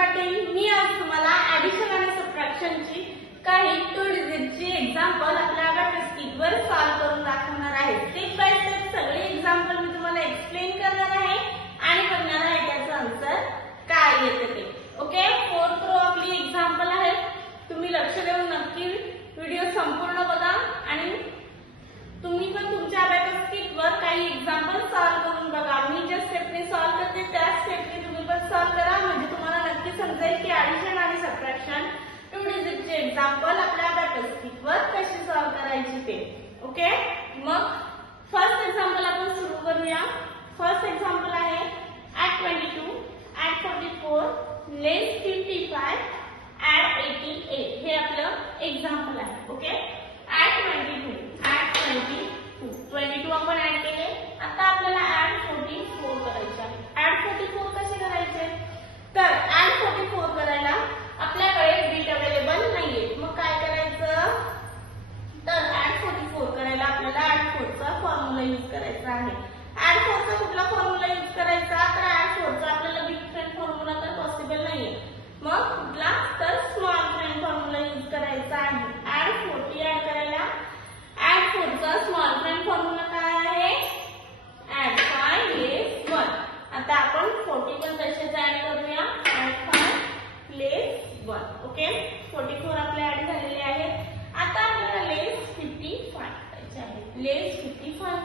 पाटील। मी आज तुम्हाला ऍडिशन आणि सबट्रॅक्शनची काही 2 डिजिटची एक्झाम्पल आपल्या अबॅकस कीटवर सॉल्व्ह करून दाखवणार आहे। स्टेप बाय स्टेप सगळे एक्झाम्पल मी तुम्हाला एक्सप्लेन करणार आहे आणि बघणार आहे त्याचं आन्सर काय येते ते। ओके, 4th रो आपली एक्झाम्पल आहे। तुम्ही लक्ष देऊन नक्की व्हिडिओ संपूर्ण बघा आणि तुम्ही पण तुमच्या अबॅकस कीटवर काही एक्झाम्पल सॉल्व्ह करून बघा। मी ज्या स्टेपने सॉल्व्ह करते त्या स्टेपने तुम्ही पण सॉल्व्ह करा, म्हणजे तुम्हाला नक्की समजेल की ऍडिशन आणि सबट्रॅक्शन 2 डिजिटचे एक्झाम्पल आपल्या अबॅकस कीटवर कसे सॉल्व्ह करायचे ते। ओके, मग फर्स्ट एक्झाम्पल आपण सुरू करूया। फर्स्ट एक्झाम्पल आहे add 22 add 44 less 55 add 88 हे आपलं एक्झाम्पल आहे। ओके, add 22 आपण ऍड केले। आता आपल्याला add 44 करायचे आहे। add 44 कसे करायचे, तर add 44 करायला आपल्याकडे बीट अवेलेबल नाहीये, मग काय करायचं, तर add 44 करायला आपल्याला add 4 चा फॉर्म्युला यूज करायचा आहे। add 4 चा कुठला फॉर्म्युला यूज करायचा, तर add 4 चा आपल्याला बिग फ्रेंड फॉर्म्युला तर पॉसिबल नाहीये, मग कुठला, तर स्मॉल फ्रेंड फॉर्म्युला यूज करायचा आहे। add 40 ऍड करायला add 4 चा स्मॉल फ्रेंड फॉर्म्युला काय आहे, add 5 less 1। आता आपण 40 पण तसेच ऍड करूया, add 5 less 1। ओके, 44 आपले ऍड झालेले आहेत। आता आपल्याला लेस 55 करायचे आहे। लेस 55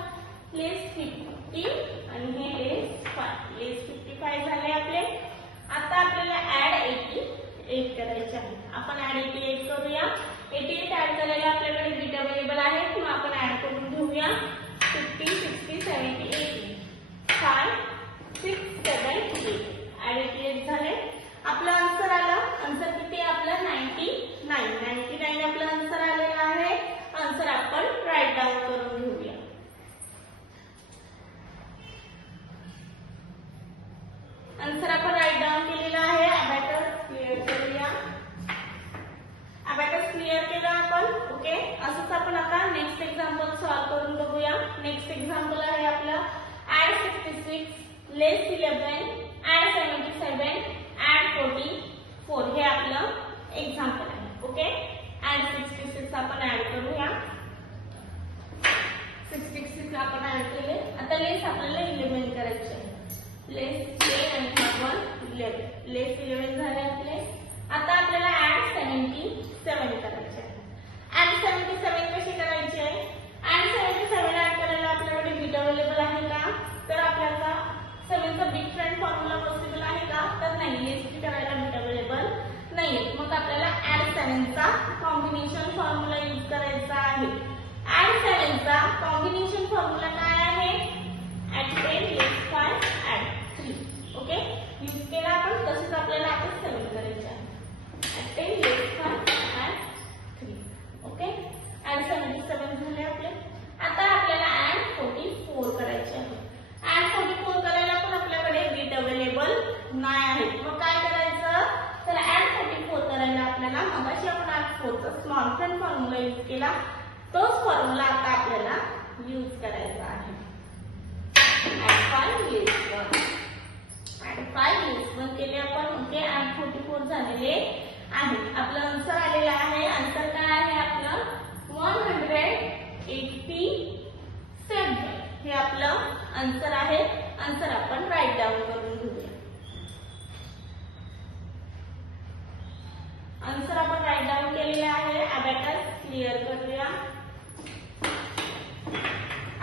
लेस 50 आणि हे लेस 5 लेस 55 झाले आपले। आता आपल्याला ऍड 88 करायचे आहे। आपण ऍड 88 करूया। 88 ऍड करायला आपल्याकडे बीट अवेलेबल आहे, मग आपण ऍड करून घेऊया। 50 60 70 80 5 6 7 8 ऍड 88 झाले। आपलं आन्सर आलं, आन्सर किती आपलं 99 आपलं आन्सर आलेलं आहे। आन्सर आपण राईट डाऊन करून घेऊया। आन्सर आपण राईट डाऊन केलेला आहे। अबॅकस क्लिअर करूया। अबॅकस क्लिअर केलं आपण। ओके, असंच आपण आता नेक्स्ट एक्झाम्पल सॉल्व्ह करून बघूया। नेक्स्ट एक्झाम्पल आहे आपलं add 66 less 11 add 77 add 44 हे आपलं एक्झाम्पल आहे। ओके, add 66 आपण ऍड करूया। 66 आपण ऍड केले। आता लेस आपल्याला 11 करायचे आहे। लेस 10 आणि 11 लेस 11 झाले आपले। आता आपल्याला add 77 करायचे आहे। add 77 कसे करायचे, add 77 ऍड करायला आपल्याकडे बीट अवेलेबल आहे का, तर आपल्याला 7 चा बिग फ्रेंड फॉर्म्युला पॉसिबल आहे का, तर नाही, लेस करायला बीट अवेलेबल नाहीये, मग आपल्याला add 7 चा कॉम्बिनेशन फॉर्म्युला यूज करायचा आहे। add 7 चा कॉम्बिनेशन फॉर्म्युला काय आहे, add 10 less 5 add 3। Okay, use केला आपण, तसेच आपल्याला आता 7 करायचे आहे। add 10 less 5 add 3। Okay, add 77 झाले आपले। आता आपल्याला add 44 करायचे आहे। add 44 करायला पण आपल्याकडे बीट अवेलेबल नाही आहे, मग काय करायचं, तर add 44 करायला आपल्याला मगाशी आपण add 4 चा स्मॉल फ्रेंड फॉर्म्युला यूज केला, तोच फॉर्म्युला आता आपल्याला यूज करायचा आहे। add 5 less 1 add 5 less 1 केले आपण। ओके, add 44 झालेले आहे। आपलं आन्सर आलेला आहे। आन्सर काय आहे आपलं 187 हे आपलं आन्सर आहे। आन्सर आपण राईट डाऊन करून घेऊया। आन्सर आपण राईट डाऊन केलेला आहे। अबॅकस क्लिअर करूया।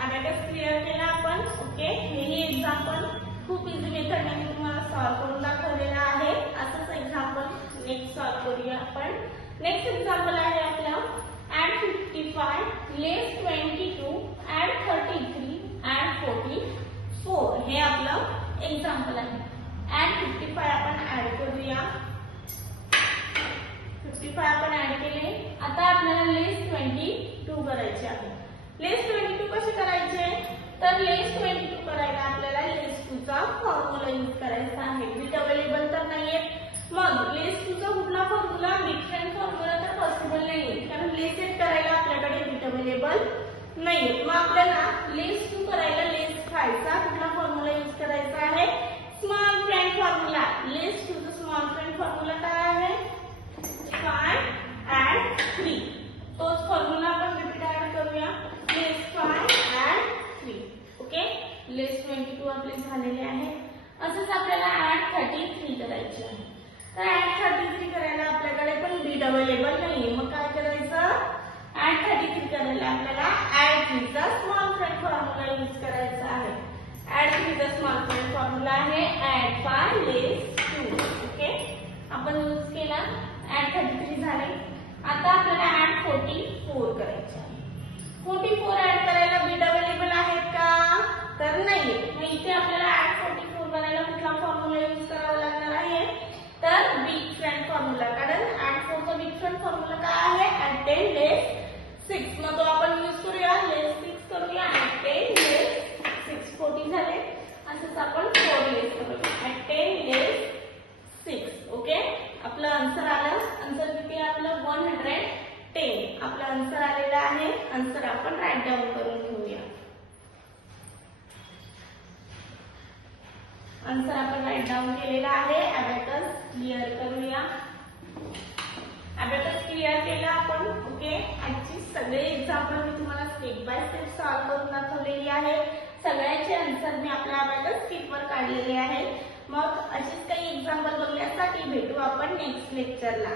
अबॅकस क्लिअर केला आपण। ओके, हे एक्झाम्पल खूप इझी मेथडने मी तुम्हाला सॉल्व्ह करून दाखवलेला आहे। असंच एक्झाम्पल नेक्स्ट सॉल्व्ह करूया आपण। नेक्स्ट एक्झाम्पल आहे आपलं add 55 less 22 add 33 add 44 हे आपलं एक्झाम्पल आहे। add 55 आपण ऍड करूया। 55 आपण ऍड केले। आता आपल्याला लेस 22 करायचे आहे। लेस 22 कसे करायचे, तर लेस 22 करायला आपल्याला लेस 2 चा फॉर्म्युला यूज करायचा आहे। बीट अवेलेबल तर नाहीये, मग लेस 2 चा कुठला फॉर्म्युला, बिग फ्रेंड फॉर्म्युला तर पॉसिबल नाहीये, कारण लेस 8 करायला आपल्याकडे बीट अवेलेबल नाहीये। मग आपल्याला लेस 2 करायला लेस 5 चा कुठला फॉर्म्युला यूज करायचा आहे, स्मॉल फ्रेंड फॉर्म्युला। लेस 2 चा स्मॉल फ्रेंड असंच आपल्याला ऍड 33 करायचे आहे. तर ऍड 33 करायला आपल्याकडे पण बीट अवेलेबल नाहीये. मग काय करायचं? ऍड 33 करायला आपल्याला ऍड 3 चा स्मॉल फ्रेंड फॉर्म्युला यूज करायचा आहे. ऍड 3 चा स्मॉल फ्रेंड फॉर्म्युला आहे ऍड 5 लेस 2. ओके, आपण यूज केला. ऍड 33 झाले. आता आपल्याला ऍड 44 करायचे आहे. 44 ऍड करायला बीट अवेलेबल आहेत का? तर नाहीये. मग इथे आपल्याला ऍड 44 करायला कुठला फॉर्म्युला यूज करावा लागणार आहे? तर बिग फ्रेंड फॉर्म्युला. कारण ऍड 4 चा बिग फ्रेंड फॉर्म्युला काय आहे? ऍड 10 लेस 6. मग तो आपण यूज करूया. लेस 6 करूया. ऍड 10 लेस 6 40 झाले. असंच आपण 4 लेस करूया. ऍड 10 लेस 6. ओके, आपलं आन्सर आलं. आन्सर किती आपलं? 110. आपलं आन्सर आलेलं आहे. आन्सर आपण राईट डाऊन करून घेऊया. आन्सर आपण राईट डाऊन केलेला आहे. अबॅकस क्लिअर करूया. अबॅकस क्लिअर केला आपण. ओके, आजची सगळे एक्झाम्पल मी तुम्हाला स्टेप बाय स्टेप सॉल्व्ह करून दाखवलेली आहे. सगळ्याचे आन्सर मी आपल्या अबॅकस शीटवर काढलेले आहे. मग अशीच काही एक्झाम्पल बघण्यासाठी भेटू आपण नेक्स्ट लेक्चरला.